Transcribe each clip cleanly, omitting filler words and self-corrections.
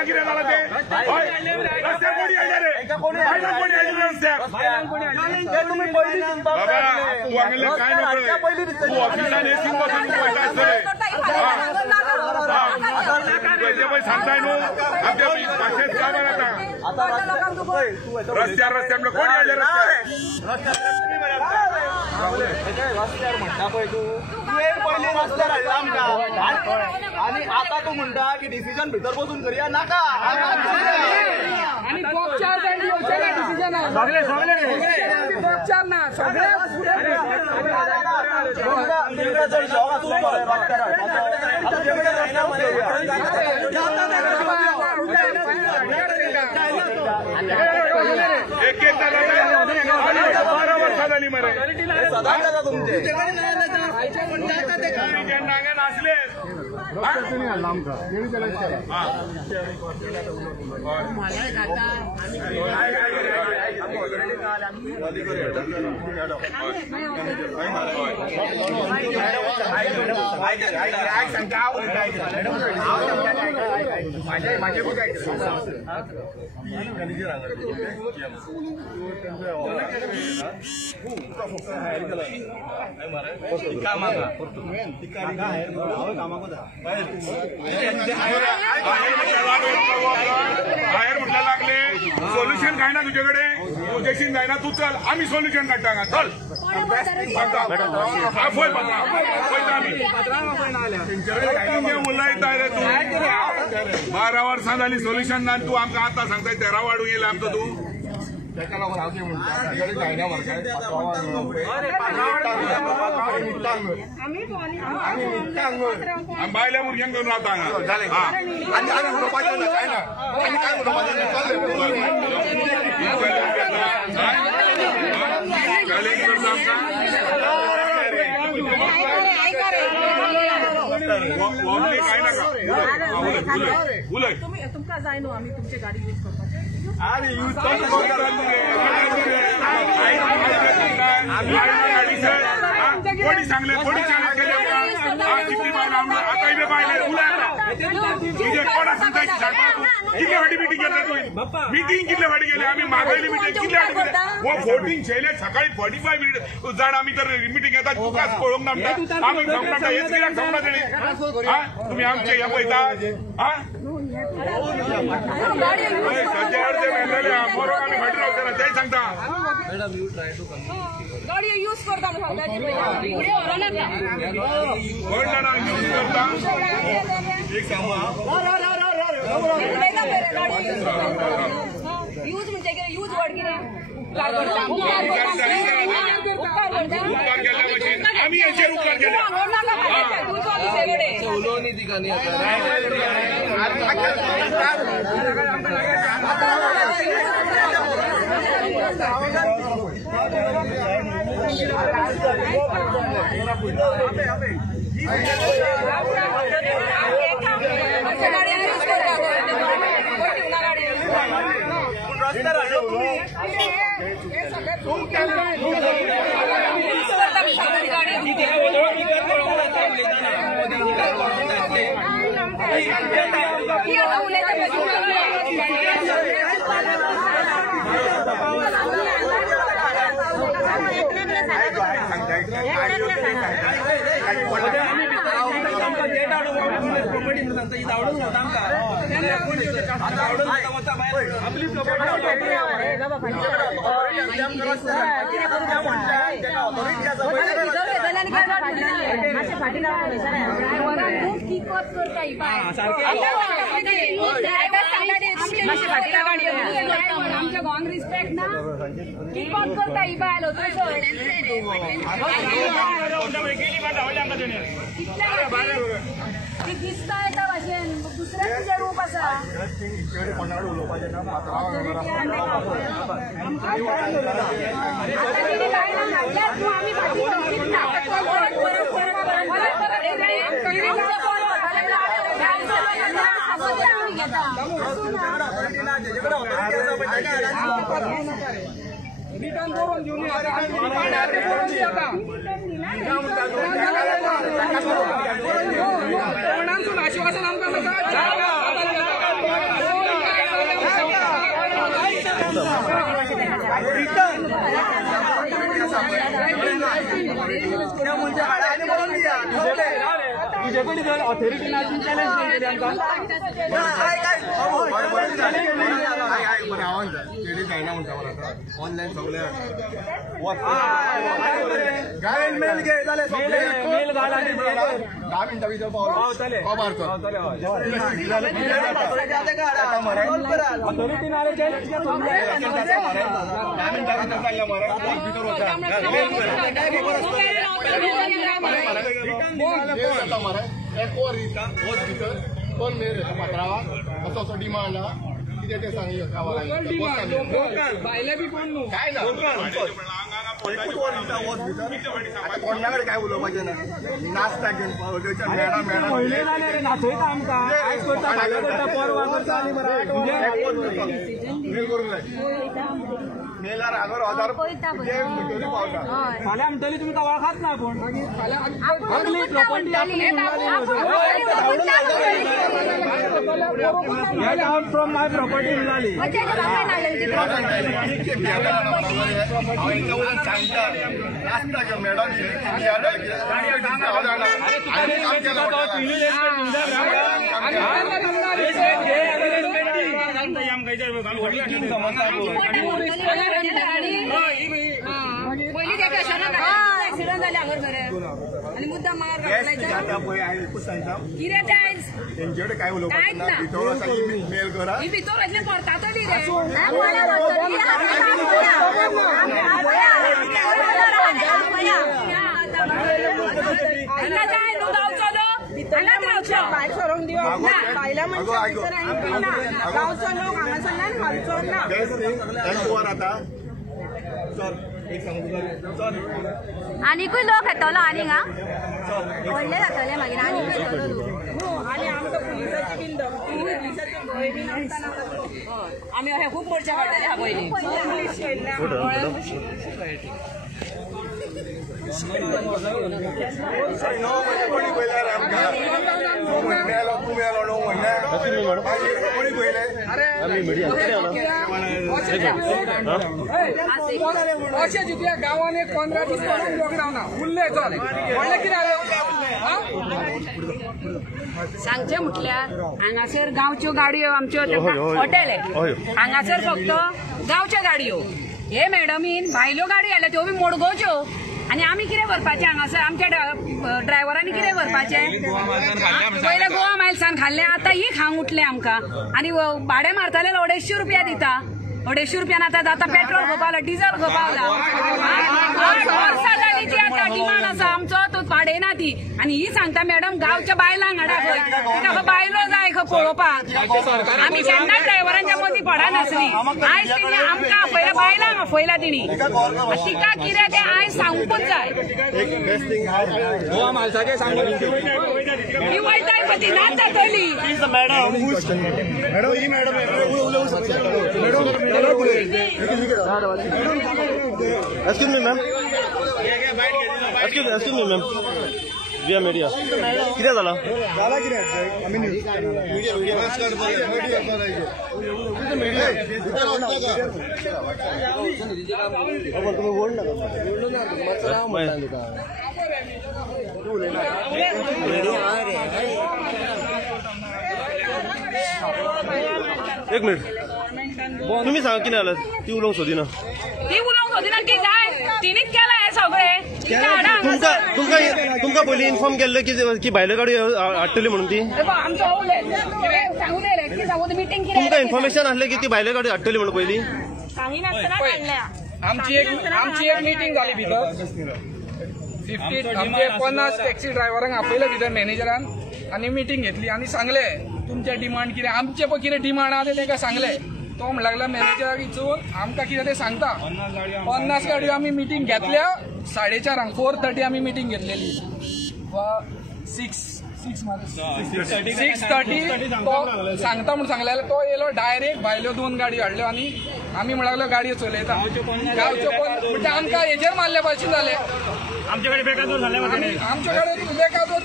हांगा कितें जालां तें रस्त्यार कोणी आयले रे बायलांक कोणी आयले रस्त्यार बाबा तूं हांगेले कांय नको तूं ऑफिसान एसीन बसून पळयता आसतलें तेजे पळय सांगताय न्हू आमच्या भाशेंत काबार आतां रस्त्यार म्हणल्यार कोणी आयले रस्त्यार म्हणटा पळय तूं पयलीं रस्त्यार आयला आमकां आनी आतां तूं म्हणटा की डिसिजन भितर बसून करया नाका आणि बॉक्सर डिसिजन सगळे बॉक्सर ना सगळे एक 12 वर्सां जालीं मरे तुमचे नासले बाहेर म्हटलं लागले सोल्युशन काय ना तुझ्याकडे प्रोजेक्शन काय ना तू चल आम्ही सोल्युशन काढता का चल उलयताय रे तू 12 वर्सां जाली सोल्युशन ना तू आमकां आतां सांगताय 13 वाडून येयला आमचो तू बायल्या भुरग्यांक घेवन रावता तुमकां जाय न्हू आमी तुमचे गाडी यूज करपाचे कोणी सांगले कोणी चॅलेंज केले कितली बायला आता इथे बायले तुझे कोणा सांगतायची कितले फाटी मिटींग केल्या तुवें मिटींग कितले फाटी केले आम्ही मागयली मिटींग कितले फाटी केले वो वोटिंग शेले सकाळी 45 मिनिट जाण आम्ही तर मिटींग येतात तुकाच पळोवंक ना आम्ही सांगता हेच कित्याक सांगता तेणी तुम्ही आमचे हे पळयता सद्यार जे मेळटले बरोबर आम्ही फाटी रावतना तेच सांगता गाडी यूज करता कोण जाणा यूज करता एक सांगा यूज म्हणजे यूज वर्ड कितें आम्ही याचेर उपकार केले उलोवणी दिकांनी आमच्या गॉन रिस्पेक्ट ना किक आउट करता ही बायल ती दिसता येता भाशेन दुसऱ्या तुझे रूप आसा रिटर्न करून घेऊन आश्वासन आमकां तुझ्याकडे जर ऑथॉरिटी नसून चॅलेंज केली आमकां ऑनलाईन सगळे मेल घाल आणि 10 मिनिटां भितर पावतले ऑथॉरिटी नाले चॅलेंज केला 10 मिनिटां भितर जाल्ले मरे भितर वता एक वर दिता वच भितर कोण मेर पात्रावा असो डिमांड आहा कितें तें सांगयो भायले बी कोण न्हू काय ना कोणा कडेन काय उलोवपाचें ना नाचता घेवन मॅडम पयले जाले रे नाचयता आमकां आयज करता फाल्यां करता परवां करता आनी मरे मेल करूंक जाय मेलार हांगर 1000 पावता फाल्यां म्हणटली तुमकां वळखात ना कोण आपली property get out from my property मिळाली आणि मुद्दा मार तेंचेकडे काय उलोवपाचें ना भितर आसा मेल करा भितर करतात आनीकूय लोक येतलो आनी व्हडले जातले मागीर आनीक येतलो आणि आमकां पुलिसाची बीन धमकी पुलिसाचे भंय बीन आसतना आमी अशें खूब मोर्चा काडटले हा पयलीं पुलीस येयल्ले कोणी पयल्यार आमकां 9 म्हयने मेलो तूं मेलो 9 म्हयने कोणी पयले अशें जितल्या गांवांत एक 15 दीस लॉकडावन उरले चल व्हडले कितें सांगचे म्हटल्यार हांगासर गांवच्यो गाडयो आमच्यो हॉटेल हांगासर फक्त गांवच्यो गाडयो हे मॅडमीन भायल्यो गाडयो आयल्या त्यो बी मोडगोवच्यो आणि आमी कितें करपाचें हांगासर आमच्या ड्रायव्हरांनी कितें करपाचें पयले गोवा मायल्सान खाल्लें आतां ही खावंक उठलें आमकां आनी भाडें मारताले 250 रुपया दिता 250 रुपयान आतां जाता पेट्रोल खपावला डिझल खपावला 8 वर्सां जालीं ती आतां डिमांड आसा आमचो तो भाडेना ती आनी ही सांगता मॅडम गांवच्या बायलांक हाडा खंय ताका बायलो जाय खंय पळोवपाक आमी केन्ना ड्रायव्हरांच्या मदीं पडनासली आयज तिणी आमकां आपयल्या बायलांक आपयल्या तिणी तिका कितें तें आयज सांगूंकूच जाय ती वयताय पण ती नाच जातली Excuse me, ma'am. Excuse me, ma'am. We are media. किती झाला? झाला की नाही आम्ही न्यूज तुम्ही बोल ना एक मिनिट तुम्ही सांगा किती आलं ती उलोवंक सोदिना की जाय तिणीच केला हे सगळे तुमका पयलीं इन्फॉर्म केल्ले की भायले गाडी हाडटली म्हणून ती तुमका इन्फॉर्मेशन आसलें की ती भायले गाडी हाडटली म्हणून पयलीं आमची एक मीटिंग जाली भितर 50 आमचे 50 टॅक्सी ड्रायव्हरांक आपयले भितर मॅनेजरान आनी मीटिंग घेतली आनी सांगले तुमचे डिमांड कितें आमचे पळय कितें डिमांड आहा तें ताका सांगले तो म्हणूंक लागला मॅनेजराक विचारून आमकां कितें तें सांगता 50 गाडयो आमी मीटिंग घेतल्या 4:30 4:30 आमी मीटिंग घेतलेली 6:30 तो सांगता म्हणून सांगलेलो तो येयलो डायरेक्ट भायल्यो 2 गाडयो हाडल्यो आनी आमी म्हणूंक लागलो गाडयो चलयता गांवच्यो कोण म्हणजे आमकां हेजेर मारले भाशेन जाले आमचे कडेन बेकायदो जाले आमचे कडेन बेकायदो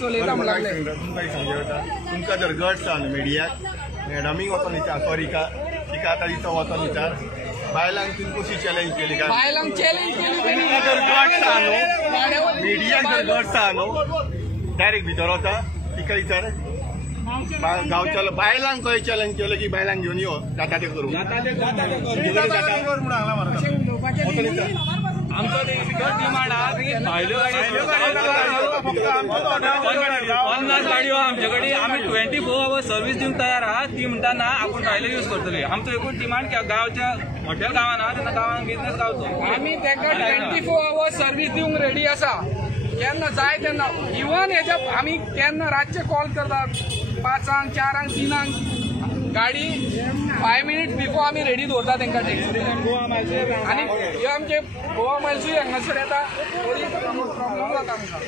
चलयता म्हणूंक लागले तुमकां जर गट्स आहा मिडियाक मॅडमीक वचोन विचार सॉरी तिका आतां दिता वचोन विचार बायलांक कशी चॅलेंज केली काय बायलांक चॅलेंज केली मिडिया जर गट्स आहा न्हू डायरेक्ट भितर वता तिका विचार गांवच्या बायलांक खंय चॅलेंज केलं की बायलांक घेऊन यो जाता ते करू आमचो डिमांड आहा की भायल्यो गाडयो आमचे कडेन आमी 24 hours सर्व्हिस दिवंक तयार आहा ती म्हणटा ना आपूण भायल्यो यूज करतली आमचो एकूच डिमांड की गांवच्या हॉटेल गांवान आहा तेन्ना गांवान बिझनेस गावचो आम्ही ताका 24 hours सर्व्हिस दिवंक रेडी आसा केन्ना जाय तेन्ना इवन हेच्या आमी केन्ना रातचे कॉल करतात 5 4 3 गाडी 5 minutes बिफोर आम्ही रेडी दवरता तांकां टॅक्सी आनी हे आमचे गोवा मायल्सूय हांगासर येता प्रॉब्लम जाता आमकां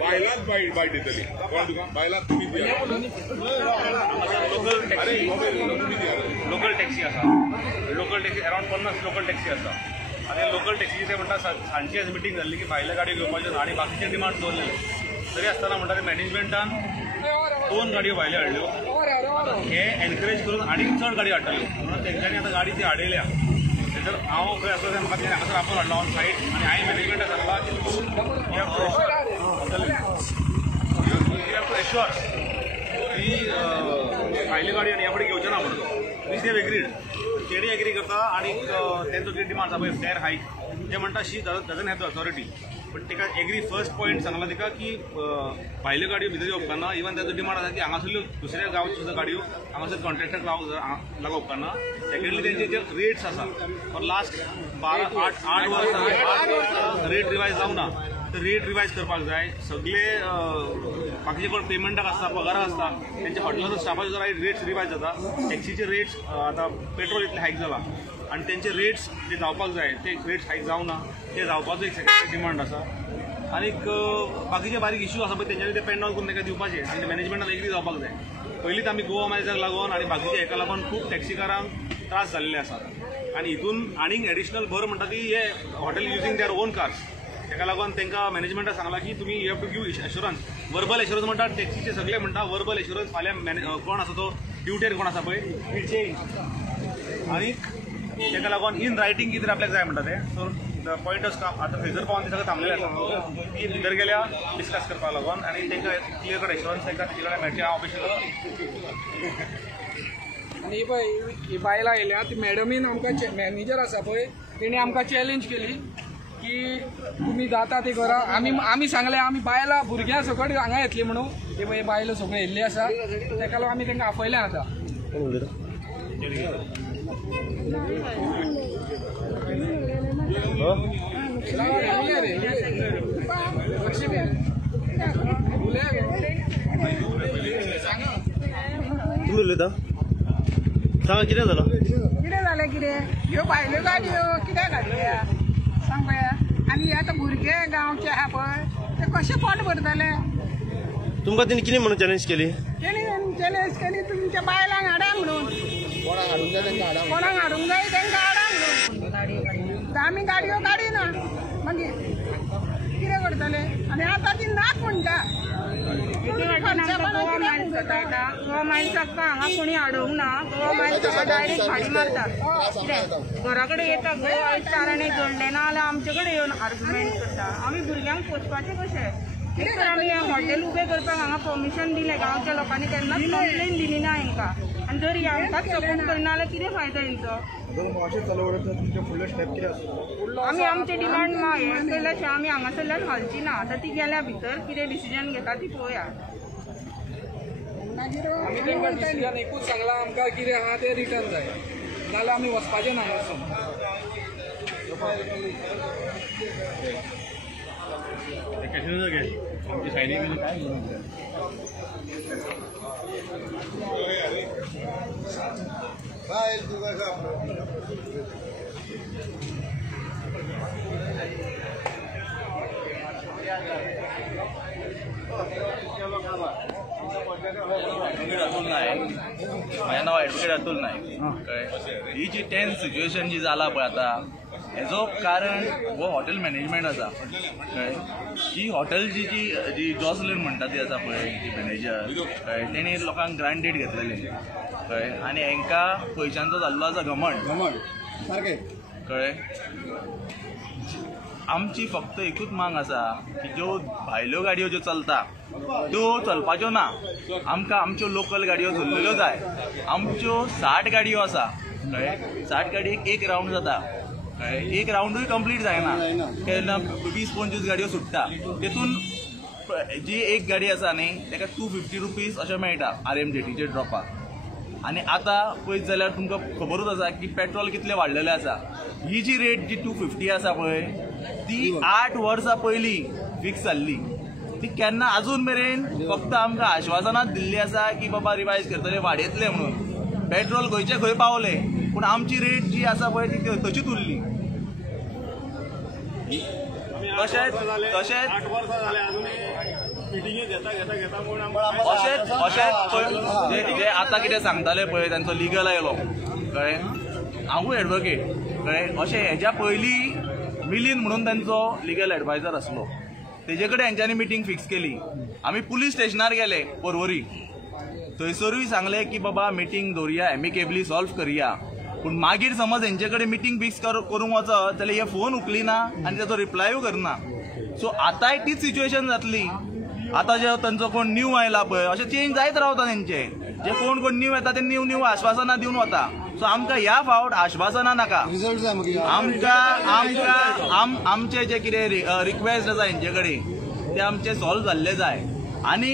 बायलाच बायट येतली बायलाच तुम्ही लोकल टॅक्सी आसा local taxi around 50 local taxi आसा आनी लोकल टॅक्सी ते म्हणटा सांजची आज मिटींग जाल्ली की भायल्यो गाडयो घेवपाच्यो आनी बाकीचे डिमांड दवरलेले तरी आसतना म्हणटा ते मॅनेजमेंटान 2 गाडयो भायल्यो हाडल्यो हे एनकरेज करून आनीक चड गाडयो हाडटाल्यो म्हणून तेंच्यांनी आतां गाडी ती हाडयल्या तर हांव खंय आसलो तेन्ना म्हाका हांगासर आपोवन हाडलो ऑन सायट आनी हांवें मॅनेजमेंटाक सांगला एश्योर की भायल्यो गाडयो ह्या फुडें घेवच्यो ना म्हणून वीच देव एग्रीड तेणी एग्री करता आनी तेंचो कितें डिमांड आसा पळय फेअर हायक ते म्हणटा she doesn't have the authority पण तेका एग्री फर्स्ट पॉयंट सांगला तिका की भायल्यो गाडयो भितर येवप उपकारना इवन तेजो डिमांड आसा की हांगासरल्यो दुसऱ्या गांवच्यो सुद्दां गाडयो हांगासर कॉन्ट्रॅक्टाक लागो उपकारना सेकेंडली तेंचे जे रेट्स आसा फॉर लास्ट 8 वर्सां रेट रिवायज जावना तर रेट रिवायज करपाक जाय सगळे बाकीचे कोण पेमेंटाक आसता पगाराक आसता तेंच्या हॉटेलाचो स्टाफाचो जर रेट्स रिवायज जाता टॅक्सीचे रेट्स आतां पेट्रोल इतले हायक जाला आनी तेंचे रेट्स जे जावपाक जाय ते रेट्स हायक जावना ते जावपाचो एक सेकेंड डिमांड आसा आनीक बाकीचे बारीक इश्यू आसा पळय तेंच्यानी ते पेन डावन करून ताका दिवपाचे आनी मॅनेजमेंटान एग्री जावपाक जाय पयलींच आमी गोवा मायजाक लागून आनी बाकीच्या हेका लागून खूब टॅक्सीकारांक त्रास जाल्ले आसात आनी हितून आनीक एडिशनल भर म्हणटा ती हे hotel using their own cars ताका लागून तांकां मॅनेजमेंटान सांगला की तुमी you have to give assurance verbal assurance म्हणटा टॅक्सीचे सगळे म्हणटा वर्बल एश्युरन्स फाल्यां कोण आसा तो ड्युटेर कोण आसा पळय वील चेंज आनीक ताका लागून इन रायटींग कितें आपल्याक जाय म्हणटा ते सो द पॉयंट ऑफ आतां थंयसर पावन ते सगळे थांबलेले आसा ती भितर गेल्या डिस्कस करपाक लागून आनी तांकां क्लियर कट एश्युरन्स तांकां तेजे कडेन मेळचे हांव ऑफिशियल आनी पळय ही बायलां आयल्या ती मॅडमीन आमकां मॅनेजर आसा पळय तेणी आमकां चॅलेंज केली की तुम्ही जाता ते करा आमी सांगले आमी बायलां भुरग्यां सकट हांगा येतली म्हणून ते पळय बायलो सगळे येयल्ले आसा ताका लागून आमी तांकां आपयलें आतां तुम्ही उलयता सांगा कितें जालां कितें जालें कितें ह्यो भायल्यो गाडयो कित्याक घातल्या सांग पळया आनी आतां भुरगे गांवचे आहा पळय ते कशें पोट भरतले तुमकां तेणी कितें म्हणून चॅलेंज केली तेणी चॅलेंज केली तुमच्या बायलांक हाडा म्हणून कोणाक हाडूंक जाय तांकां हाडा म्हणून आमी गाडयो काडिना मागीर कितें करतले आनी आतां ती नाक म्हणटा गोवा मायन्साक हांगा कोणी हाडूंक ना गोवा मायन्स डायरेक्ट भाडी मारतात कितें घरा कडेन येता गोवा चाराणे जोडले ना जाल्यार आमचे कडेन येवन आर्ग्युमेंट करता आमी भुरग्यांक पोसपाचें कशें एक तर आमी हॉटेल उबें करपाक हांगा परमिशन दिलें गांवच्या लोकांनी केन्नाच कंप्लेन दिली ना हांकां आनी जर हांकांच सपोर्ट करना जाल्यार कितें फायदो हेंचो आमी आमचे डिमांड हें केल्या शिवाय आमी हांगासरल्यान हालची ना आतां ती गेल्या भितर कितें डिसिजन घेता ती पळोवया आमी तांकां डिसिजन एकूच सांगलां आमकां कितें आहा तें रिटर्न जाय नाल्यार आमी वचपाचें ना हांगासून माझं नाव ॲडव्होकेट अतुल नाईक ही जी टेन्स सिच्युएशन जी जाला पळय आता हेजो कारण हो हॉटेल मॅनेजमेंट आसा कळ्ळें. ही हॉटेलची जी जॉसलिन म्हणटा ती आसा पळय जी मॅनेजर कळ्ळें, तेणी लोकांक ग्रांटेड घेतलेली कळ्ळें आनी हांकां पयशांचो जाल्लो आसा घमंड कळ्ळें. आमची फक्त एकूच मांग आसा की ज्यो भायल्यो गाडयो ज्यो चलता त्यो चलपाच्यो ना. आमकां आमच्यो लोकल गाडयो चल्लेल्यो जाय. आमच्यो 60 गाडयो आसा कळ्ळें. 60 गाडयेक एक रावंड जाता कळ्ळें. एक रावंडूय कंप्लीट जायना. केन्ना 20-25 गाडयो सुट्टा. तेतून जी एक गाडी आसा न्ही ताका 250 रुपीज अशें मेळटा RMJTचे ड्रॉपाक. आनी आतां पळयत जाल्यार तुमकां खबरूच आसा की पेट्रोल कितलें वाडलेलें आसा. ही जी रेट जी 250 आसा पळय ती 8 वर्सां पयलीं फिक्स जाल्ली. ती केन्ना अजून मेरेन फक्त आमकां आश्वासनांच दिल्ली आसा की बाबा रिवायज करतले वाडयतले म्हणून. पेट्रोल खंयचे खंय पावले पूण आमची रेट जी आसा पळय ती तशीच उरली. तशेंच जे आतां कितें सांगताले पळय तांचो लिगल आयलो कळ्ळें. हांवूय एडवोकेट कळ्ळें. अशें हेज्या पयलीं मिलिंद म्हणून तांचो लिगल एडवायझर आसलो. तेजे कडेन हेंच्यांनी मिटींग फिक्स केली. आमी पुलीस स्टेशनार गेले परवरी. थंयसरूय सांगलें की बाबा मिटींग दवरया एमिकेबली सॉल्व करया. पूण मागीर समज हेंचे कडेन मिटींग फिक्स करूंक वचत जाल्यार हे फोन उखलिना आनी ताचो रिप्लायूय करना. सो आतांय तीच सिच्युएशन जातली. आतां जे तांचो कोण न्यू आयला पळय अशें चेंज जायत रावता तेंचे. जे कोण न्यू येता ते न्यू आश्वासनां दिवन वता. सो आमकां ह्या फावट आश्वासनां नाका. आमचे जे कितें रिक्वेस्ट आसा हेंचे कडेन ते आमचे सॉल्व जाल्ले जाय. आनी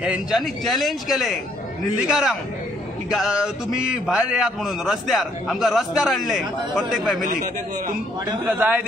हेंच्यांनी चॅलेंज केले निल्लीकारांक की तुमी भायर येयात म्हणून रस्त्यार. आमकां रस्त्यार हाडले प्रत्येक फॅमिलीक. तुमकां जाय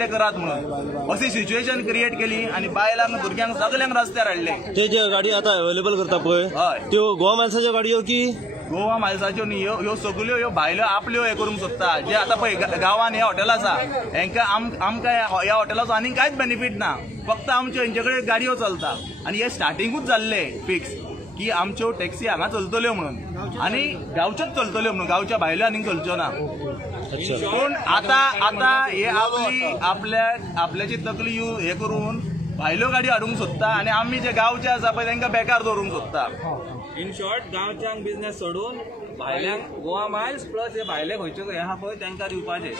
ते करात म्हणून अशी सिच्युएशन क्रिएट केली आनी बायलांक भुरग्यांक सगल्यांक रस्त्यार हाडले. ते जे गाडी आतां अवेलेबल करता पळय त्यो गोवा मायल्साच्यो गाडयो की गोवा मायल्साच्यो न्ही. ह्यो सगल्यो ह्यो भायल्यो आपल्यो हे करूंक सोदता. जे आतां पळय गांवांत हे हॉटेल आसा हेंकां आमकां ह्या हॉटेलाचो आनी कांयच बेनिफीट ना. फक्त आमच्यो हेंचे कडेन गाडयो चलता. आनी हे स्टार्टिंगूच जाल्ले फिक्स की आमच्यो टॅक्सी हांगा चलतल्यो म्हणून आनी गांवच्योच चलतल्यो म्हणून. गांवच्या भायल्यो आनीक चलच्यो ना. पूण आतां हे आपल्याची तकली हे करून भायल्यो गाडयो हाडूंक सोदता आनी आमी जे गांवचे आसा पळय तांकां बेकार दवरूंक सोदता. इन शॉर्ट गांवच्यांक बिझनेस सोडून भायल्यांक गोवा मायल्स प्लस हे भायले खंयचे हे आहा पळय तांकां दिवपाचे.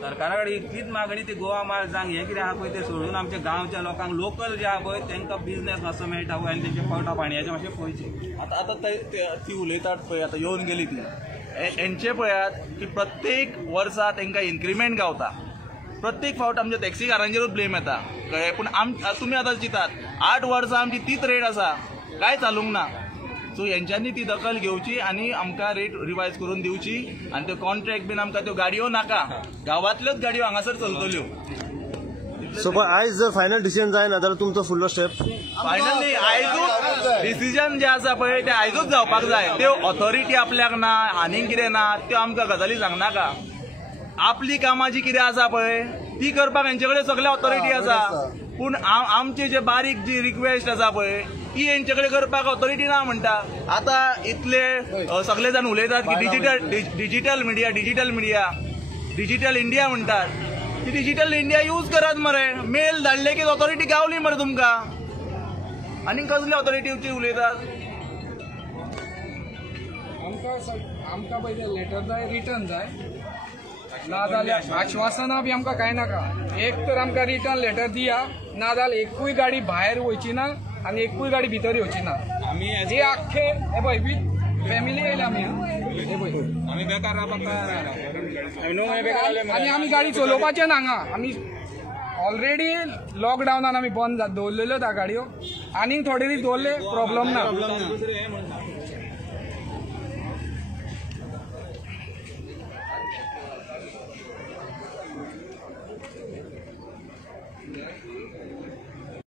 सरकारा कडेन इतलीच मागणी ती गोवा मायल्सांक हे कितें आहा पळय ते सोडून आमच्या गांवच्या लोकांक लोकल जे आहा पळय तांकां बिझनेस मातसो मेळटा आनी तेंचे पोटा पाणयाचे मातशे पयशे. आतां ती उलयतात पळय आतां येवन गेली ती हेंचे पळयात की प्रत्येक वर्सा तांकां इन्क्रिमेंट गावता. प्रत्येक फावट आमच्या टॅक्सीकारांचेरूच ब्लेम येता कळ्ळें. पूण तुमी आतां चिंतात 8 वर्सां आमची तीच रेट आसा काय चालूंक ना. सो हेंच्यांनी ती दखल घेवची आनी आमकां रेट रिवायज करून दिवची. आनी त्यो कॉन्ट्रॅक्ट बीन आमकां त्यो गाडयो नाका. गांवांतल्योच गाडयो हांगासर चलतल्यो. सो आयज जर फायनल डिसिजन जायना जाल्यार तुमचो फुडलो स्टेप फायनली आयजूच डिसिजन जे आसा पळय ते आयजूच जावपाक जाय. त्यो ऑथॉरिटी आपल्याक ना आनीक कितें ना त्यो आमकां गजाली सांगनाका. आपली कामां जी कितें आसा पळय ती करपाक हेंचे कडेन सगळे ऑथॉरिटी आसा. पूण आमचे जे बारीक जी रिक्वेस्ट आसा पळय ती हेंचे कडेन करपाक ऑथॉरिटी ना म्हणटा. आतां इतले सगळे जाण उलयतात की डिजिटल इंडिया म्हणटात. ती डिजिटल इंडिया यूज करात मरे. मेल धाडले की ऑथॉरिटी गावली मरे तुमकां. आनी कसली ऑथॉरिटीची उलयतात. आमकां पळय लेटर जाय रिटर्न जाय ना जाल्यार आश्वासनां बी आमकां कांय नाका. एक तर आमकां रिटर्न लेटर दिया ना जाल्यार एकूय गाडी भायर वयची ना आनी एकूय गाडी भितर येवची ना. हे आख्खे हे पळय वीथ फॅमिली येयले आमी. हे पळय आमी बेकार रावपाक तयार आनी आमी गाडी चलोवपाचे ना हांगा. आमी ऑलरेडी लॉकडावनान आमी बंद दवरलेल्यो त्या गाडयो. आनीक थोडे दीस दवरले प्रॉब्लम ना.